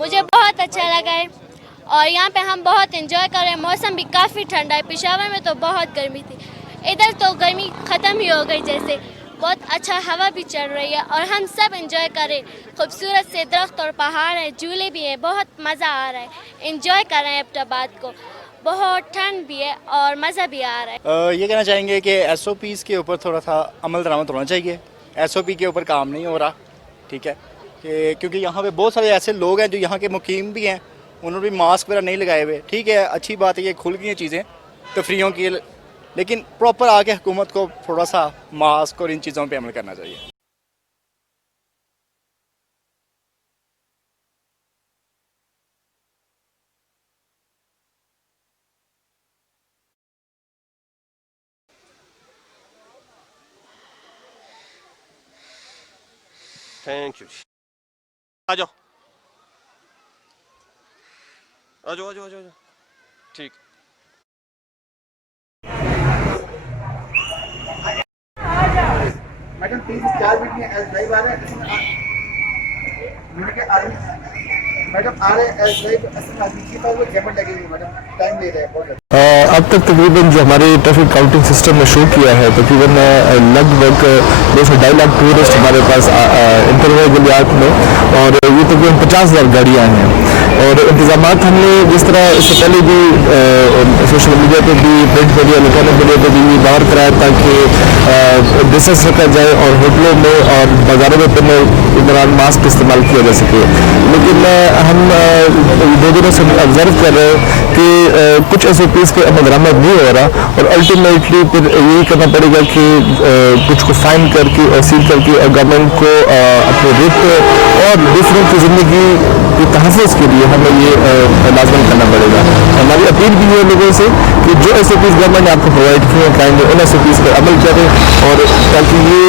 मुझे बहुत अच्छा लगा है और यहाँ पे हम बहुत एंजॉय कर रहे हैं। मौसम भी काफ़ी ठंडा है। पेशावर में तो बहुत गर्मी थी, इधर तो गर्मी ख़त्म ही हो गई जैसे। बहुत अच्छा हवा भी चल रही है और हम सब एंजॉय कर रहे हैं। खूबसूरत से दरख्त और पहाड़ है, झूले भी हैं, बहुत मज़ा आ रहा है। एंजॉय कर रहे हैं एबटाबाद को। बहुत ठंड भी है और मज़ा भी आ रहा है। ये कहना चाहेंगे कि SOPs के ऊपर थोड़ा सा अमल दरामद होना चाहिए। SOP के ऊपर काम नहीं हो रहा, ठीक है, कि क्योंकि यहाँ पे बहुत सारे ऐसे लोग हैं जो यहाँ के मुकीम भी हैं, उन्होंने भी मास्क वगैरह नहीं लगाए हुए। ठीक है, अच्छी बात है, ये खुल गई हैं चीज़ें तफरीहों की, लेकिन प्रॉपर आके हुकूमत को थोड़ा सा मास्क और इन चीज़ों पे अमल करना चाहिए। Thank you. आ जाओ आ जाओ आ जाओ आ जाओ। ठीक। मैडम प्लीज 4 मिनट में लाइव आ रहा है। मैडम आ रहे हैं आदमी के पास वो जैमर लगी हुई मैडम, टाइम ले रहे हैं बहुत। अब तक तकरीबन जो हमारे ट्रैफिक काउंटिंग सिस्टम में शो किया है, तकरीबन लगभग 2 से 2.5 लाख टूरिस्ट हमारे पास इंटरवे गलियात में, और ये तकरीबन 50,000 गाड़ियाँ हैं। और इंतजाम हमने जिस तरह इससे पहले भी सोशल मीडिया पर भी, प्रिंट मीडिया, इलेक्ट्रॉनिक मीडिया पर भी बाहर कराया ताकि डिस्टेंस रखा जाए और होटलों में और बाज़ारों में के दौरान मास्क इस्तेमाल किया जा सके। लेकिन हम 2 दिनों से ऑब्जर्व कर रहे हैं कि कुछ SOPs के अमल दरामद नहीं हो रहा, और अल्टीमेटली फिर यही करना पड़ेगा कि कुछ को फाइन करके और सील करके और गवर्नमेंट को अपने रिट और दूसरों की ज़िंदगी के तहफ़्फ़ुज़ के लिए हमें ये लाज़िम करना पड़ेगा। हमारी अपील भी है लोगों से कि जो SOPs गवर्नमेंट ने आपको प्रोवाइड किए हैं काइंडली उन SOPs पर अमल करें, और ताकि ये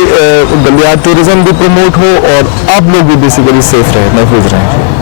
गलियात टूरिज़्म भी प्रमोट हो और आप लोग भी बेसिकली सेफ रहें, महफूज रहें।